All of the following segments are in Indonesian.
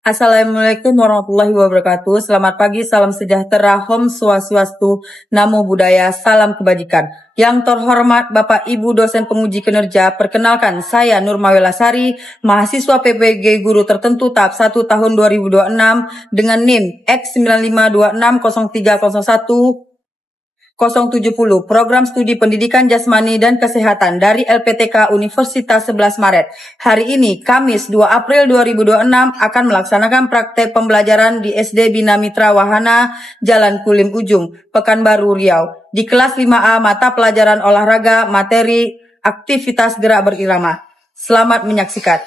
Assalamualaikum warahmatullahi wabarakatuh. Selamat pagi, salam sejahtera, Om Swastiastu, Namo Buddhaya, salam kebajikan. Yang terhormat Bapak Ibu dosen penguji kinerja, perkenalkan saya Nurmawela Sari, mahasiswa PPG Guru Tertentu tahap 1 tahun 2026 dengan NIM X95260301 070, Program Studi Pendidikan Jasmani dan Kesehatan dari LPTK Universitas 11 Maret. Hari ini, Kamis 2 April 2026, akan melaksanakan praktek pembelajaran di SD Bina Mitra Wahana, Jalan Kulim Ujung, Pekanbaru, Riau. Di kelas 5A, mata pelajaran olahraga, materi, aktivitas gerak berirama. Selamat menyaksikan.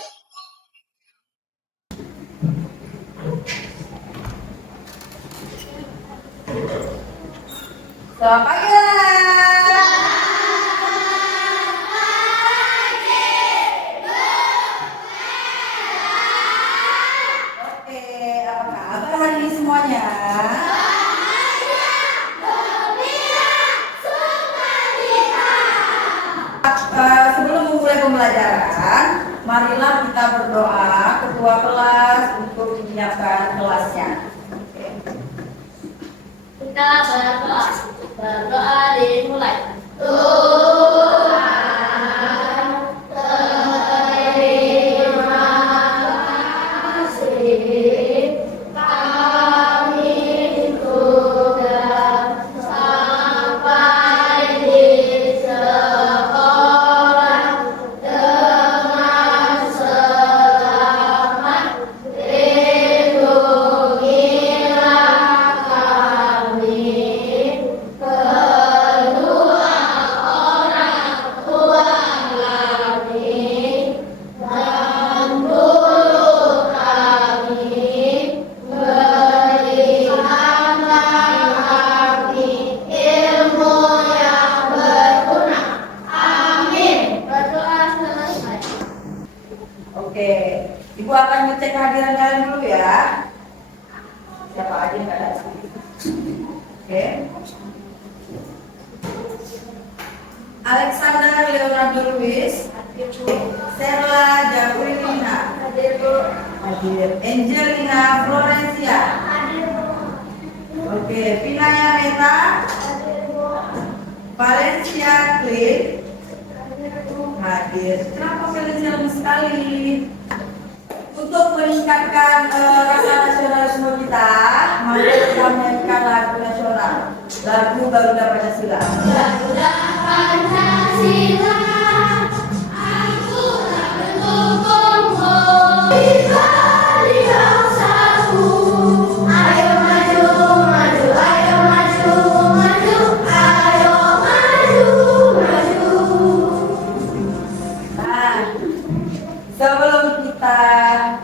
Selamat pagi. Oke, apa kabar hari ini semuanya? Sebelum memulai pembelajaran, marilah kita berdoa ketua kelas untuk menyiapkan kelasnya. Kita berdoa dimulai. Oke, Ibu akan ngecek kehadiran kalian dulu ya. Siapa aja yang nggak datang? Oke. Alexander Leonardo Luis, Serla Jawilina, hadir. Angelina Florencia, oke. Pinaya Meta, Valencia Clean, hadir. Kenapa Valencia lemes sekali? Untuk meningkatkan rasa nasionalisme kita, mari kita menyanyikan lagu nasional, lagu Garuda Pancasila. Garuda Pancasila, aku tak mendukungmu. Kita di bangsaku, ayo maju, maju, ayo maju, maju, ayo maju, maju. Nah, sebelum kita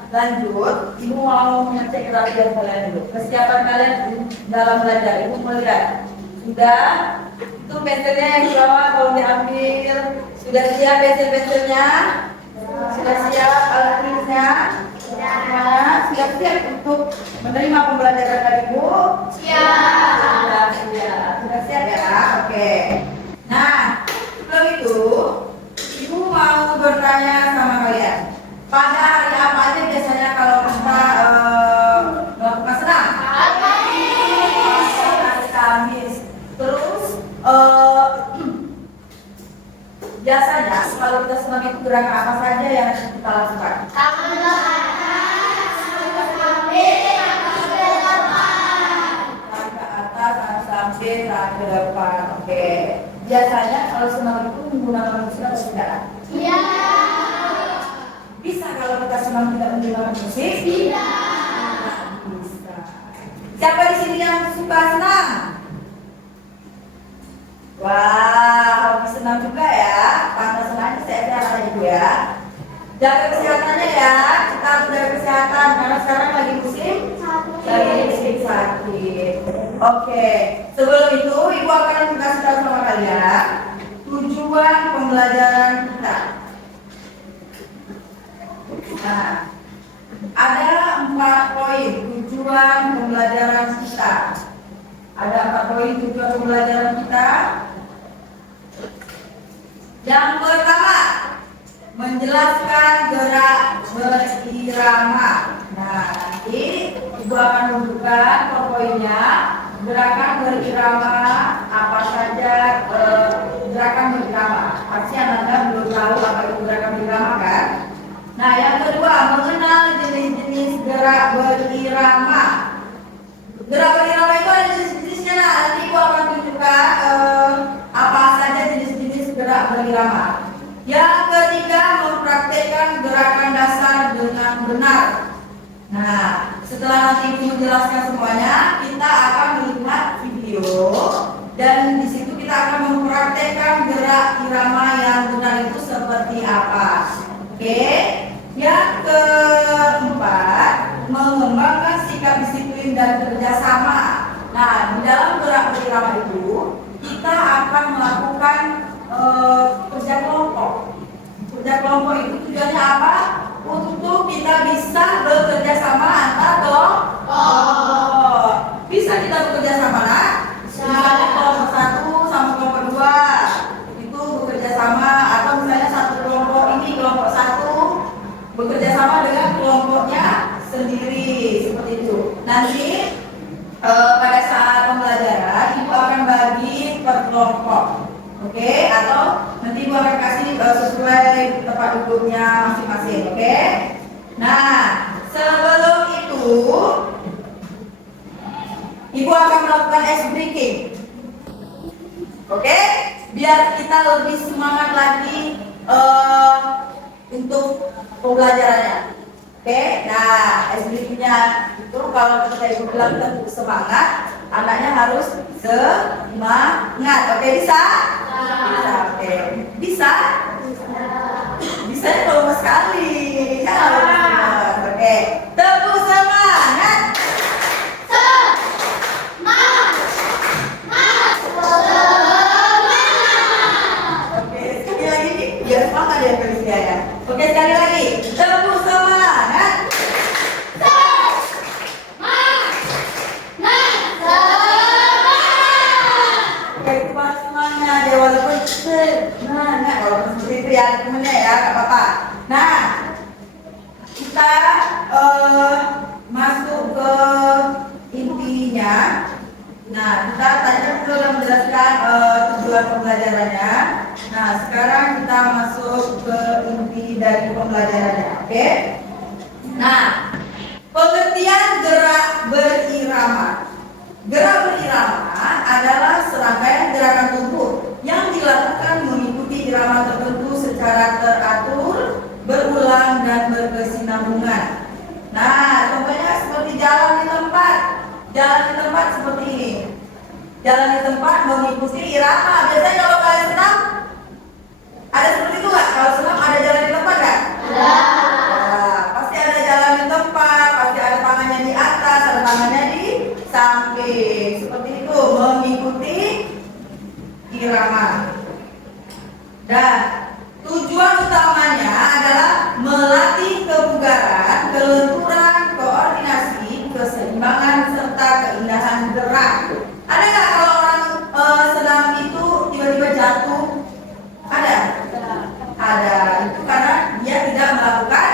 lanjut, Ibu mau mengecek kerapian kalian dulu. Kesiapan kalian dalam belajar. Ibu melihat sudah. Itu pensilnya yang di bawah kalau diambil. Sudah siap pensil-pensilnya? Sudah siap alat tulisnya? Sudah siap untuk menerima pembelajaran dari Ibu? Siap. Sudah siap ya? Oke. Nah, sebelum itu Ibu mau bertanya sama kalian. Pada hari apa aja biasanya kalau kita melakukan senam? Hari Kamis. Terus biasanya kalau kita senam itu gerakan apa saja yang kita lakukan? Tangan ke atas, tangan samping, tangan ke depan. Tangan ke atas, tangan samping, tangan ke depan. Oke. Biasanya kalau senam itu menggunakan musik atau tidak? Iya. Bisa kalau kita senam tidak menggunakan musik? Tidak. Bisa. Siapa di sini yang suka senam? Wah, hobi senam juga ya. Pantas aja sehat-sehat Ibu ya. Jaga kesehatannya ya. Kita harus jaga kesehatan karena sekarang lagi musim sakit. Oke. Sebelum itu Ibu akan kasih tahu sama kalian tujuan pembelajaran kita. Nah, ada 4 poin tujuan pembelajaran kita. Ada 4 poin tujuan pembelajaran kita. Yang pertama, menjelaskan gerak berirama. Nah, nanti akan menunjukkan poinnya. Gerakan berirama apa saja, gerakan berirama. Pasti Anda belum tahu apa itu gerakan berirama kan? Nah, yang kedua, mengenal jenis-jenis gerak berirama. Gerak berirama itu ada jenis-jenisnya. Nah, nanti Ibu akan tunjukkan apa saja jenis-jenis gerak berirama. Yang ketiga, mempraktekkan gerakan dasar dengan benar. Nah, setelah nanti Ibu menjelaskan semuanya, kita akan melihat video dan di situ kita akan mempraktekkan gerak irama yang benar itu seperti apa. Oke. Yang keempat, mengembangkan sikap disiplin dan kerjasama. Nah, di dalam gerak berirama itu kita akan melakukan kerja kelompok. Kerja kelompok itu tujuannya apa? Untuk kita bisa bekerja sama antar kelompok. Bisa kita bekerja sama, nah? Misalnya kelompok 1 sama kelompok 2 itu bekerja sama, atau misalnya satu kelompok ini kelompok 1 bekerja sama dengan kelompoknya sendiri seperti itu. Nanti pada saat pembelajaran Ibu akan bagi per kelompok. Oke, atau nanti Ibu akan kasih sesuai tempat duduknya masing-masing. Oke. Nah, sebelum itu Ibu akan melakukan ice breaking. Oke, biar kita lebih semangat lagi untuk pembelajarannya. Oke, nah ice breakingnya itu kalau kita Ibu bilang untuk semangat, anaknya harus semangat. Oke, bisa? Bisa. Oke, bisa? Bisa ya kalau sekali. Ya, harus semangat. Oke, tepuk semangat. Oke, sekali lagi nih, biar semangat ya Felicia ya. Oke, sekali lagi, tepuk semangat. Oke, itu pas semangat ya, walaupun semangat, walaupun seperti itu ya temennya ya, gak apa-apa. Nah, kita masuk ke intinya. Nah, kita tadi sudah menjelaskan tujuan pembelajarannya. Nah, sekarang kita masuk ke inti dari pembelajarannya. Oke? Nah, pengertian gerak berirama. Gerak berirama adalah serangkaian gerakan tubuh yang dilakukan mengikuti irama tertentu secara teratur, berulang dan berkesinambungan. Nah, contohnya seperti jalan di tempat. Jalan di tempat seperti ini. Jalan di tempat mengikuti irama. Biasanya kalau kalian senam, ada seperti itu nggak? Kalau senam ada jalan di tempat nggak? Ada. Nah, pasti ada jalan di tempat, pasti ada tangannya di atas, ada tangannya di samping. Seperti itu, mengikuti irama. Dan tujuan utamanya adalah melatih kebugaran, kelenturan, koordinasi, keseimbangan serta keindahan gerak. Ada nggak kalau orang senam itu tiba-tiba jatuh? Ada? Ada. Itu karena dia tidak melakukan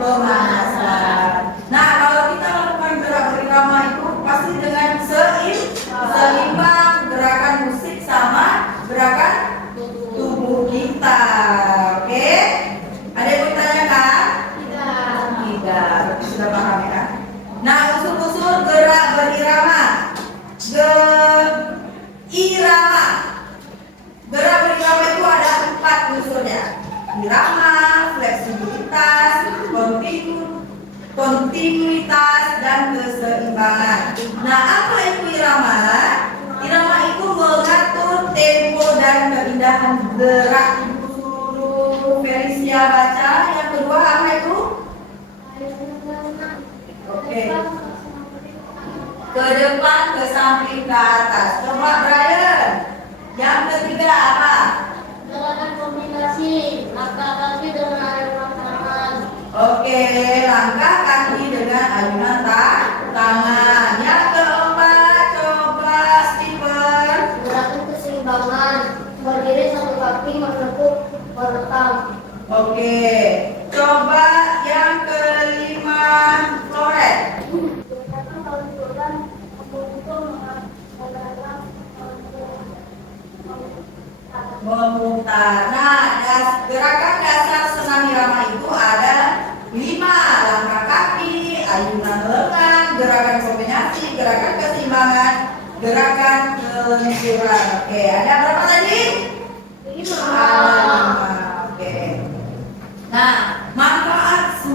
pemanasan. Nah, kalau kita melakukan gerak berirama itu pasti dengan seimbang gerakan musik sama gerakan tubuh kita. Oke? Ada yang mau ditanyakan? Tidak. Berarti sudah paham ya? Nah, unsur-unsur gerak berirama. Irama. Gerak berirama itu ada 4 unsurnya. Irama, fleksibilitas, kontinuitas, dan keseimbangan. Nah, apa itu irama? Irama itu mengatur tempo dan keindahan gerak. Ibu suruh Felicia baca. Yang kedua apa itu? Oke. Ke depan, ke samping, ke atas. Coba Brian. Yang ketiga apa? Gerakan kombinasi langkah kaki dengan ayunan tangan. Oke, langkah kaki dengan ayunan tangan. Yang keempat, coba Stephen. Gerakan keseimbangan berdiri satu kaki menekuk merekam. Oke, coba yang kelima Floret. Gerakan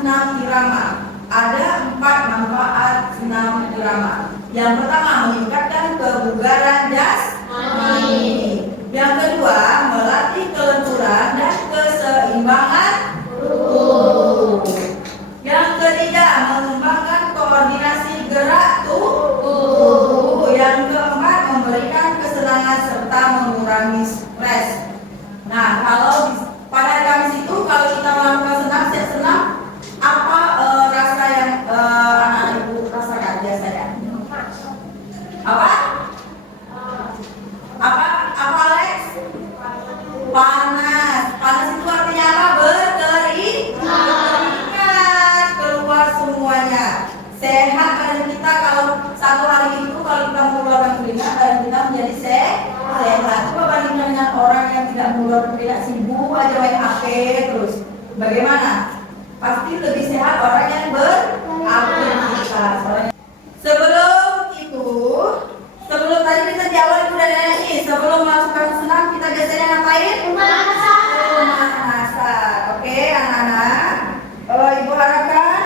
senam irama. Ada 4 manfaat senam irama. Yang pertama, meningkatkan kebugaran jasmani. Yang kedua, melatih kelenturan dan keseimbangan tubuh. Yang ketiga, mengembangkan koordinasi gerak tubuh. Yang keempat, memberikan kesenangan serta mengurangi stres. Nah, kalau pada Kamis itu kalau kita melakukan senam, apa rasa yang anak-anak ibu rasakan biasanya? Apa? Apa Alex? Panas. Panas itu artinya apa? Berkeringat, keluar semuanya. Sehat badan kita kalau satu hari itu kalau kita mengeluarkan keringat, badan kita menjadi sehat. Coba bandingkan dengan orang yang tidak mengeluarkan keringat, sibuk aja main HP terus. Bagaimana? Pasti lebih sehat orang yang beraktivitas. Sebelum tadi kita di awal udah nyanyi, sebelum melakukan senam kita biasanya ngapain? Pemanasan. Oke, anak-anak. Ibu harapkan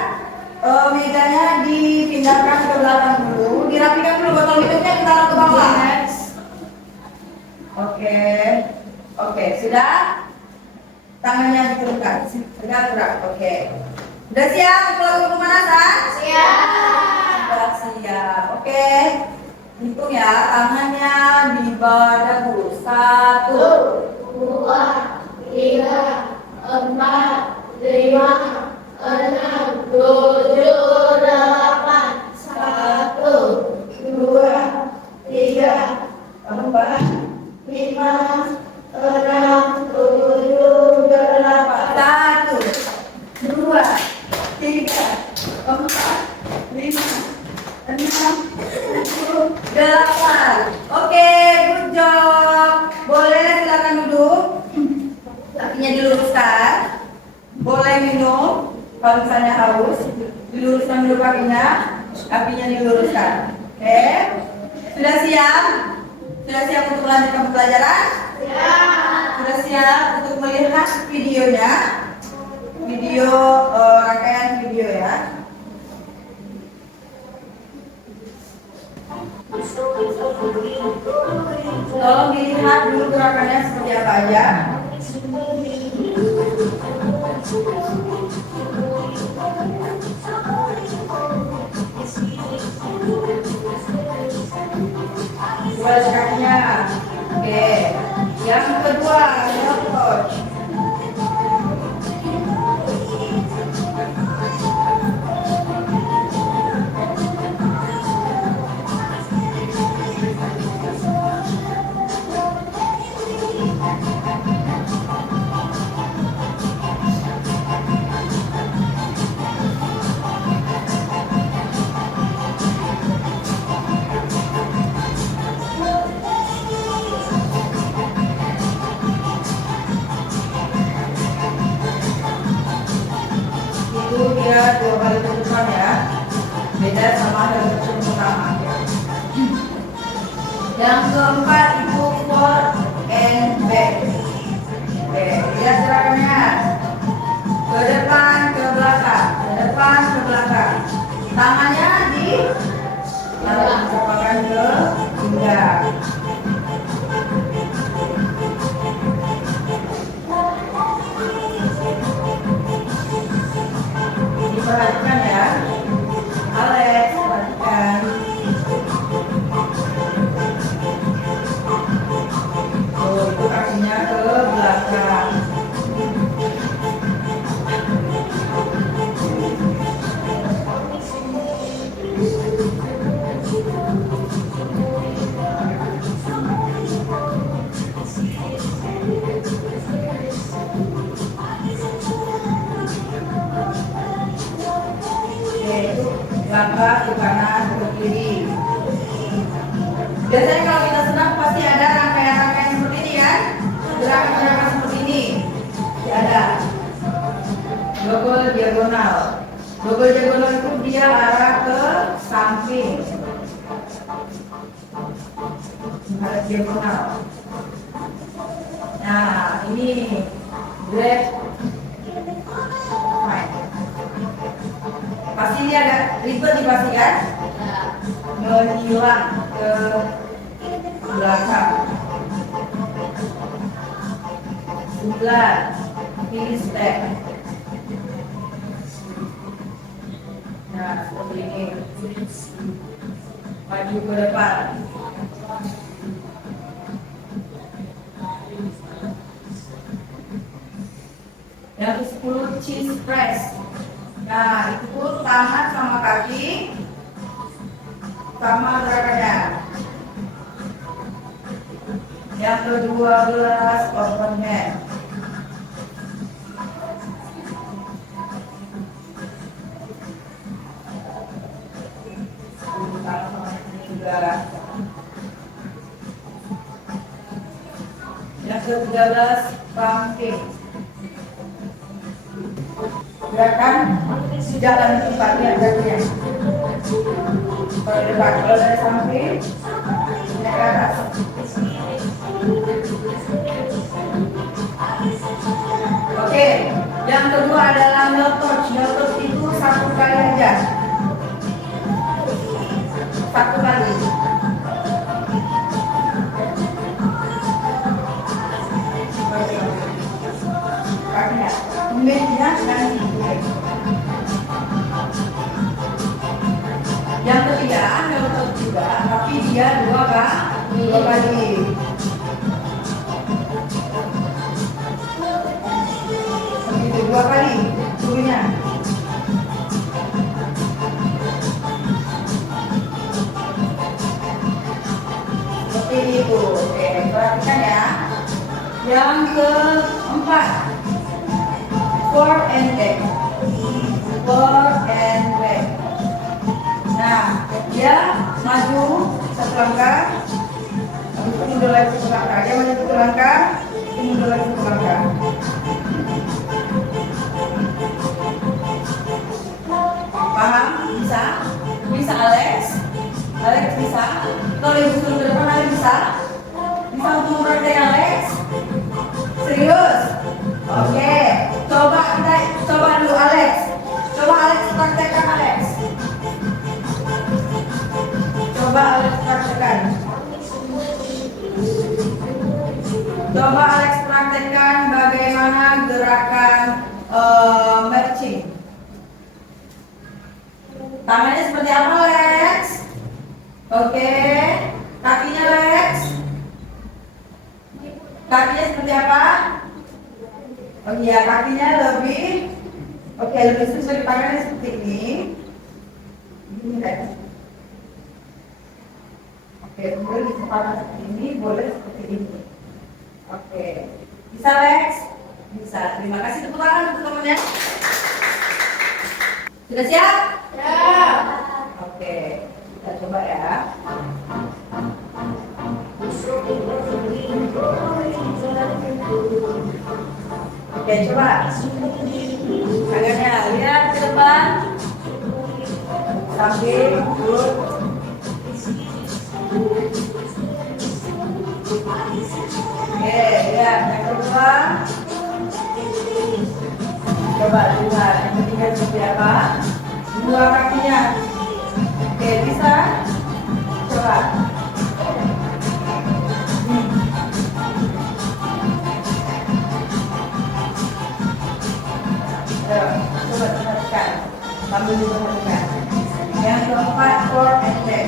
mejanya dipindahkan ke belakang dulu, dirapikan dulu, botol minumnya ditaruh ke bawah. Oke, sudah? Tangannya diturunkan, tegak-tegak. Oke. Udah siap melakukan pemanasan? Siap. Siap. Oke. Hitung ya, tangannya di badanku. 1, 2, 3, 4, 5, 6, 7, 8. 1, 2, 3, 4, 5, 6, 7, 8. 1, 2, 3, 4, 5, 6, 7, 8. Oke, good job. Boleh silakan duduk. Kakinya diluruskan. Boleh minum. Kalau misalnya haus, diluruskan dulu kakinya. Kakinya diluruskan. Oke. Sudah siap? Sudah siap untuk melanjutkan pembelajaran? Sudah siap untuk melihat videonya? Video rangkaian video ya. Tolong dilihat dulu gerakannya seperti apa aja. Balik kakinya. Oke. Yang kedua, coach. Dia 2 kali tegukan ya, beda sama yang pertama. Yang keempat itu forward and back. Oke, lihat gerakannya. Ke depan, ke belakang, ke depan, ke belakang. Tangannya di dicapakan ke pinggang. Perhatikan ya, Alex, perhatikan. Itu kakinya ke belakang. Langkah ke kanan, ke kiri. Biasanya kalau kita senam pasti ada rangkaian-rangkaian seperti ini kan? Gerakan-gerakan seperti ini. Ada. Double diagonal. Double diagonal itu dia arah ke samping. Arah diagonal. Nah, ini grab. Pasti ini agak ribet nih pasti kan? Menyilang ke belakang. 9. Pilih step. Nah, seperti ini. Maju ke depan. Yang ke-10 cheese press. Nah, itu tangan sama kaki sama gerakannya. Yang ke-12 overhead. Yang ke-13 pumping. Gerakan jalan tempatnya kakinya. Kalau depan, kalau dari samping, naik ke atas. Oke, yang kedua adalah heel touch. Heel touch itu 1 kali aja. 1 kali. Kakinya, meja dan yang ketiga, heel touch juga, tapi dia 2 kali. Begitu 2 kali turunnya. Seperti itu. Oke, perhatikan ya. Yang keempat, forward and back. Forward and back. Nah, dia maju 1 langkah, habis itu mundur lagi 1 langkah. Dia maju 1 langkah, mundur lagi 1 langkah. Paham? Bisa? Bisa Alex? Alex bisa? Kalau ibu suruh ke depan Alex bisa? Bisa untuk mempraktek Alex? Serius? Oke. Coba dulu Alex. Coba Alex praktekkan Alex. Coba Alex praktekkan. Coba Alex praktekkan bagaimana gerakan marching. Tangannya seperti apa Lex? Oke. Kakinya Lex? Kakinya seperti apa? Oh iya, kakinya lebih. Oke, lebih sesuai tangannya seperti ini. Ini Lex. Oke, boleh di sepadan seperti ini, boleh seperti ini. Oke. Bisa Lex? Bisa. Terima kasih tepuk tangan untuk teman-temannya. Sudah siap? Ya. Oke, kita coba ya. Oke, coba. Tangannya lihat ke depan. Samping, turun. Oke, lihat yang kedua. Coba lihat yang ketiga seperti apa? 2 kakinya. Oke, bisa? Coba. Ayo, coba perhatikan. Sambil diperhatikan. Yang keempat, forward and back.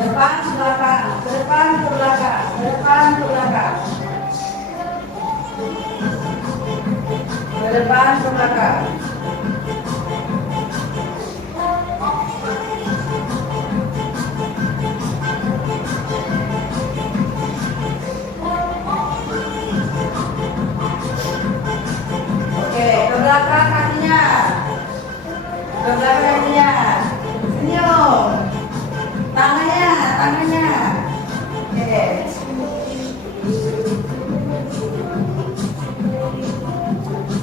Depan ke belakang, ke depan ke belakang, ke depan ke belakang. Ke depan ke belakang. Oke, ke belakang kakinya. Ke belakang kakinya. Senyum. Tangannya. Oke.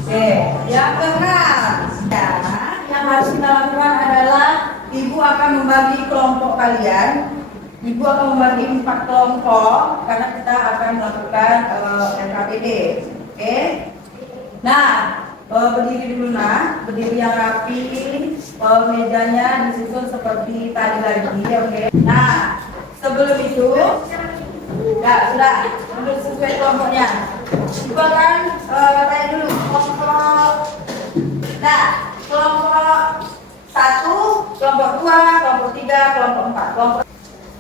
Oke, yang keenam. Ya, yang harus kita lakukan adalah ibu akan membagi kelompok kalian. Ibu akan membagi 4 kelompok karena kita akan melakukan LKPD. Oke. Nah, berdiri dulu nah, berdiri yang rapi, mejanya disusun seperti tadi lagi, oke. Nah, sebelum itu, ya sudah, duduk sesuai kelompoknya. Coba kan, tanya dulu kelompok. Nah, kelompok 1, kelompok 2, kelompok 3, kelompok 4.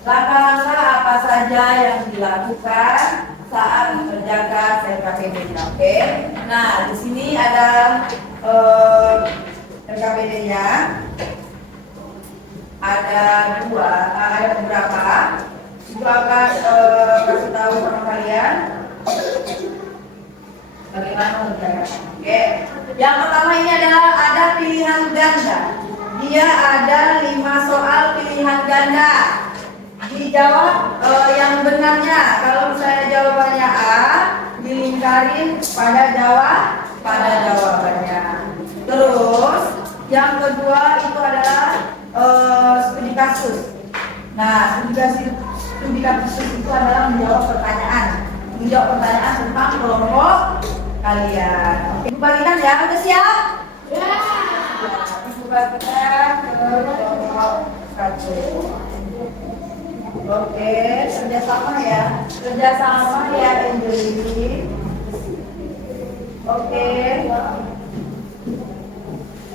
Langkah-langkah apa saja yang dilakukan saat mengerjakan RKPD-nya, oke? Nah, di sini ada RKPD-nya, ada beberapa. Itu akan kasih tahu sama kalian bagaimana mengerjakan. Oke. Yang pertama ini adalah ada pilihan ganda. Dia ada 5 soal pilihan ganda. Dijawab yang benarnya. Kalau misalnya jawabannya A, dilingkarin pada jawabannya. Terus yang kedua itu adalah studi kasus. Nah, studi kasus itu adalah menjawab pertanyaan tentang kelompok kalian. Oke, Ibu bagikan ya, udah siap? Ya. Ibu bagikan ke kelompok 1. Oke, kerjasama ya Angelini. Oke.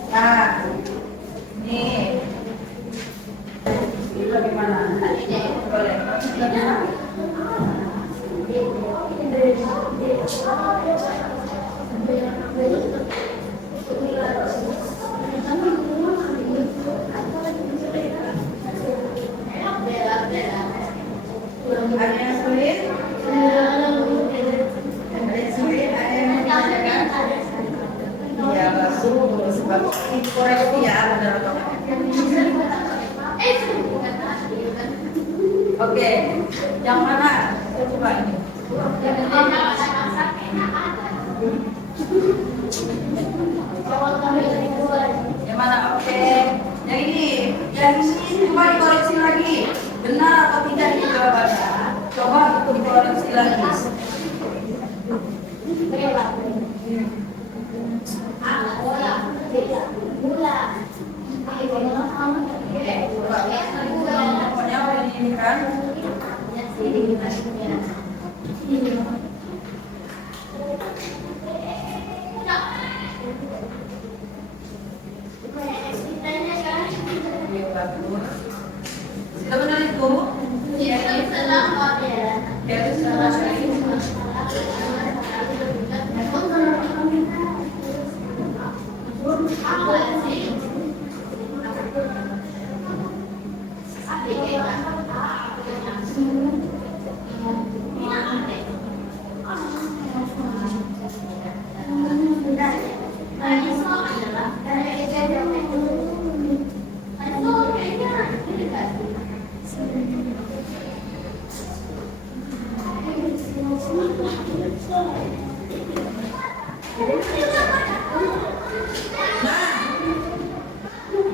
Nah, ini bagaimana? Boleh. Ada yang sulit? Iya, bagus. Koreksi ya, benar atau Oke, yang mana? Coba ini. Yang mana? Oke. Yang ini coba dikoreksi lagi. Benar atau tidak ini jawabannya? Coba dikoreksi lagi. Pokoknya udah ini kan. Sudah benar itu? Iya, selamat ya. Ya, selamat.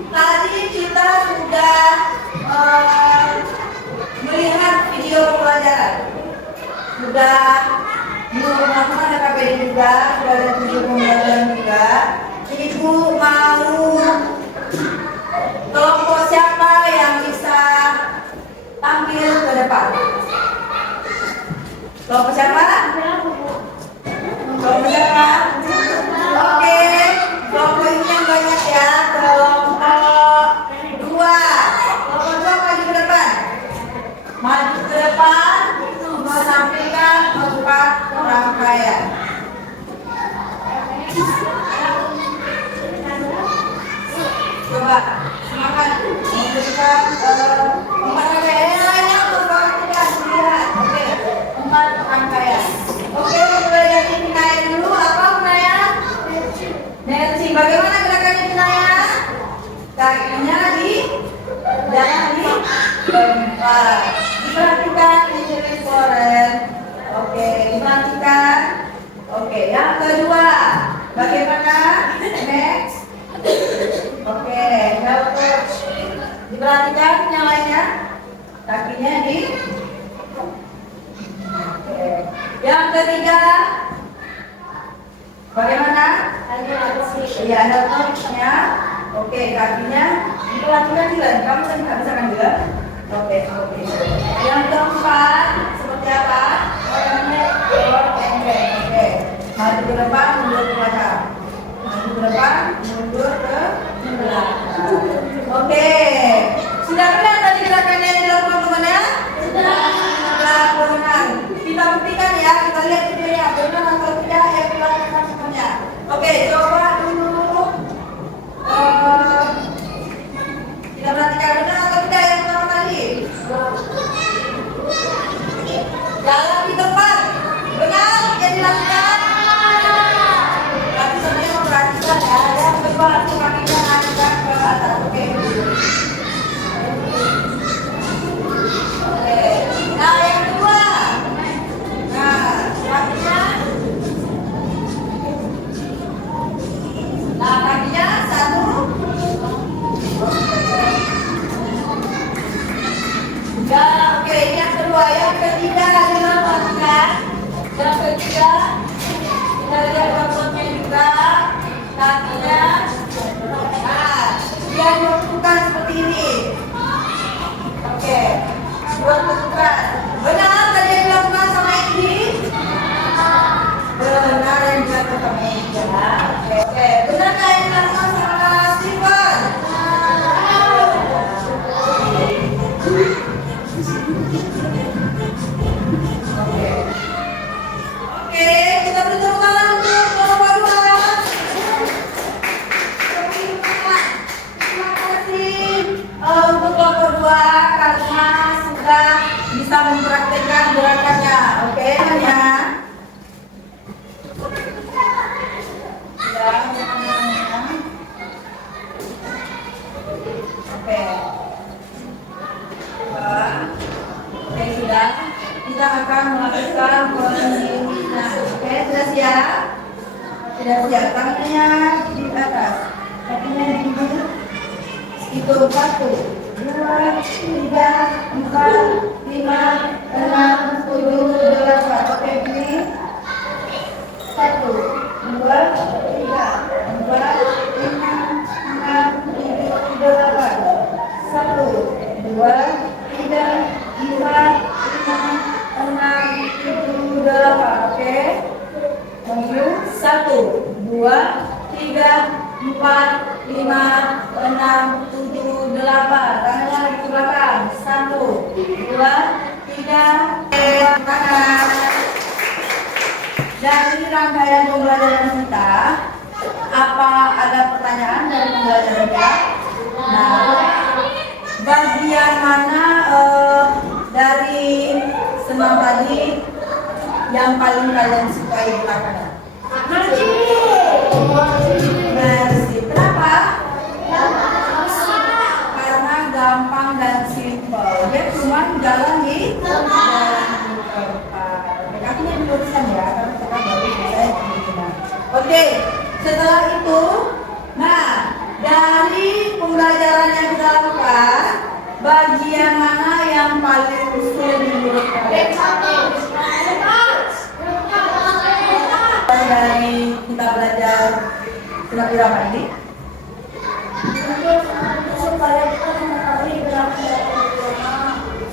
Tadi kita sudah melihat video pembelajaran, sudah melakukan KPD juga, sudah ada video pembelajaran juga. Ibu mau kelompok siapa yang bisa tampil ke depan? Kelompok siapa? Kelompok siapa? Oke, kelompok ini yang banyak ya. Kelompok 2. Kelompok 2 maju ke depan. Maju ke depan, menampilkan 4 rangkaian. Coba semangat memberikan 4 rangkaian. Lainnya untuk tidak dilihat. Oke, 4 rangkaian. Oke, mulai dari Naya dulu. Apa Naya? Matching. Bagaimana gerakannya Naya? Kakinya di tempat. Diperhatikan di foreign. Oke, diperhatikan. Oke, yang kedua. Bagaimana? Next. Oke, health coach. Diperhatikan yang lainnya. Kakinya di. Oke. Yang ketiga. Bagaimana? Iya, ada ototnya. Oke, kakinya dilakukan Dilan. Kamu kan nggak bisa kan Dilan? Oke. Yang keempat seperti apa? Orangnya pendek. Oke. Maju ke depan, mundur ke belakang. Maju ke depan, mundur ke belakang. Oke. Sudah benar tadi gerakannya yang dilakukan teman-teman? Sudah benar. Kita buktikan ya. Kita lihat videonya. Benar atau tidak yang dilakukan semuanya. Oke, coba dulu. Kita perhatikan benar atau tidak yang pertama tadi? Jalan di tempat. Benar yang dilakukan? Tapi sebenarnya memperhatikan ya. Yang kedua, kakinya angkat ke atas. Oke. Nah, yang kedua. Nah, kakinya. Nah, kakinya satu. Ya, oke, ini yang kedua. Yang ketiga adalah lakukan. Yang ketiga, kita lihat ototnya juga. Kakinya. Nah, dia dilakukan seperti ini. Oke, dilakukan. Benar tadi yang dilakukan sama ini? Benar yang dilakukan sama ini ya. Oke. Benar nggak yang dilakukan sama Steven? Oke, kita beri tepuk tangan untuk kelompok dua. Terima kasih untuk kelompok dua karena sudah bisa mempraktekkan gerakannya. Oke, ya. Oke. Oke, sudah. Kita akan melakukan penghitungan. Oke, sudah siap? Sudah siap. Tangannya di atas. Kakinya di bawah. Hitung 1, 2, 3, 4, 5, 6, 7, 8. Oke, begini. 1, 2, 3, 4, 5, 6, 7, 8. 1, 2, 3, 4, 5, 6, 7, 8. Oke. Maju. 1, 2, 3, 4, 5, 6, 7, 8. Tangannya lagi ke belakang. 1, 2, 3, 4. Tangan. Dari rangkaian pembelajaran kita, apa ada pertanyaan dari pembelajarannya? Nah, bagian mana dari senam tadi yang paling kalian sukai gerakannya? Mercy. Kenapa? Karena gampang dan simpel. Dia cuma jalan di tempat. Kakinya diluruskan ya, karena kita baru bisa digunakan. Oke, setelah itu, nah dari pembelajaran yang kita lakukan, bagian mana yang paling sulit menurut kalian? Dari kita belajar senam irama ini,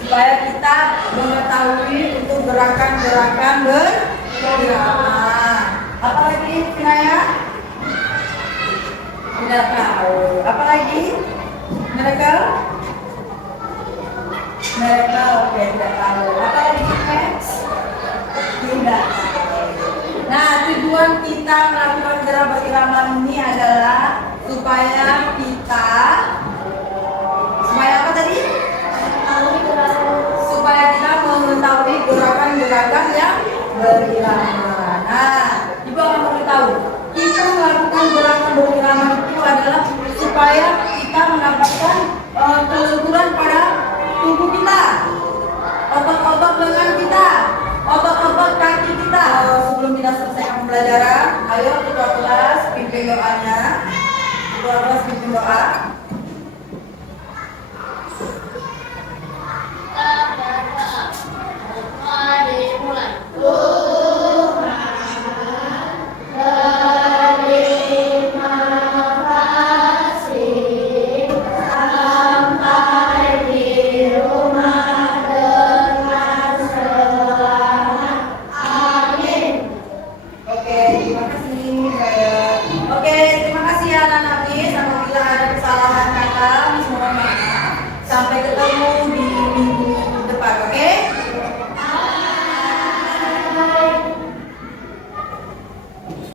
supaya kita mengetahui untuk gerakan-gerakan berirama. Apalagi Kinaya? Tidak tahu. Apalagi mereka? Oke, tidak tahu. Apalagi Max? Tidak tahu. Nah, tujuan kita melakukan gerakan berirama ini adalah supaya kita apa tadi? Supaya kita mengetahui gerakan-gerakan yang berirama. Nah, Ibu akan memberitahu, kita melakukan gerakan berirama itu adalah supaya kita mendapatkan kelenturan pada tubuh kita, otot-otot lengan kita, otot-otot kaki kita. Sebelum kita selesaikan pembelajaran, ayo ketua kelas pimpin doanya. Ketua kelas pimpin doa. Mulai. Terima kasih. Oke, terima kasih ya anak-anak Miss. Apabila ada kesalahan kata, Miss mohon maaf. Sampai ketemu di minggu